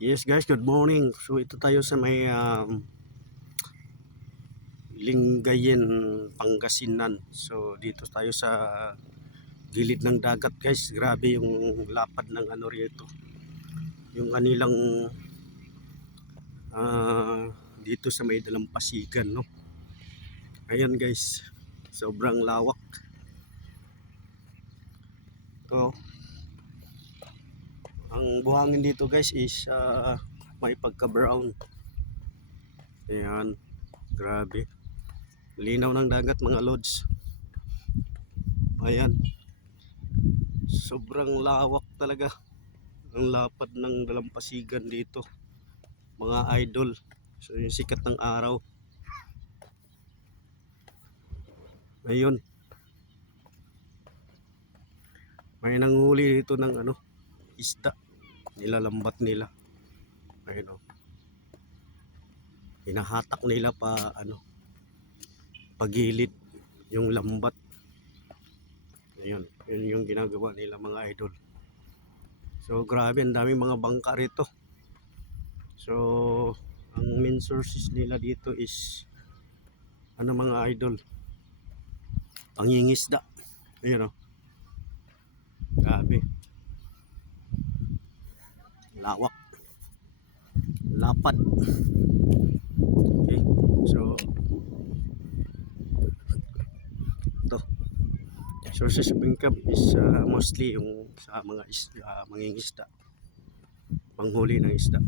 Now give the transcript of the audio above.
Yes guys, good morning. So ito tayo sa may Lingayen, Pangasinan. So dito tayo sa gilid ng dagat guys. Grabe yung lapad ng ano rito. Yung kanilang dito sa may dalampasigan, no. Ayan guys, sobrang lawak. To ang buhangin dito guys is may pagka-brown. Ayan, grabe. Linaw ng dagat mga lods. Ayan, sobrang lawak talaga ang lapad ng dalampasigan dito mga idol. So yung sikat ng araw, ayun, may nanghuli dito ng ano, isda, nilalambat nila. Ayun, oh, hinahatak nila pa ano, pagilid yung lambat. Ayun, yun yung ginagawa nila mga idol. So grabe, ang dami mga bangka rito. So ang main sources nila dito is ano mga idol, pangingisda. Ayun, oh, grabe, lawak, lapad. Okay, so ito, sources of income is mostly yung sa mga mangingisda, panghuli ng isda.